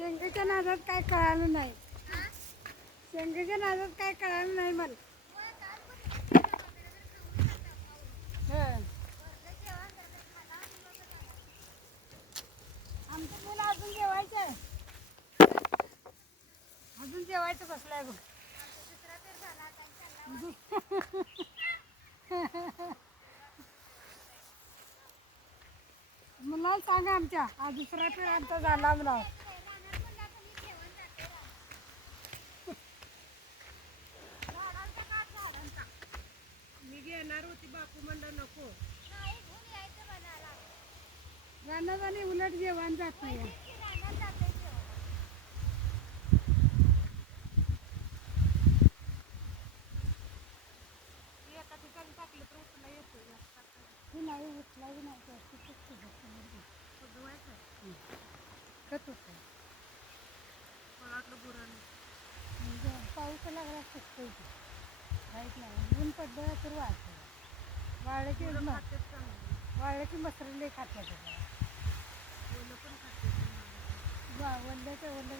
शेंगेच्या नादात काय कळालं नाही. शेंगेच्या नादात काय कळालं नाही मला हं. आमचं मुलं अजून जेवायचं. आहे अजून जेवायचं बसलाय बघ. मुलाला सांगा आमच्या. हा दुसरा फेर आमचा झाला म्हणा. घेणार होती बापू म्हणलं नको. रानात आणि उलट जेवण जात नाही म्हणजे? पाऊस लागला सुकतो काहीच नाही. ऊन पडलं तर वाढतं. वाळलं की वाळलं की मसरले पण वल्लं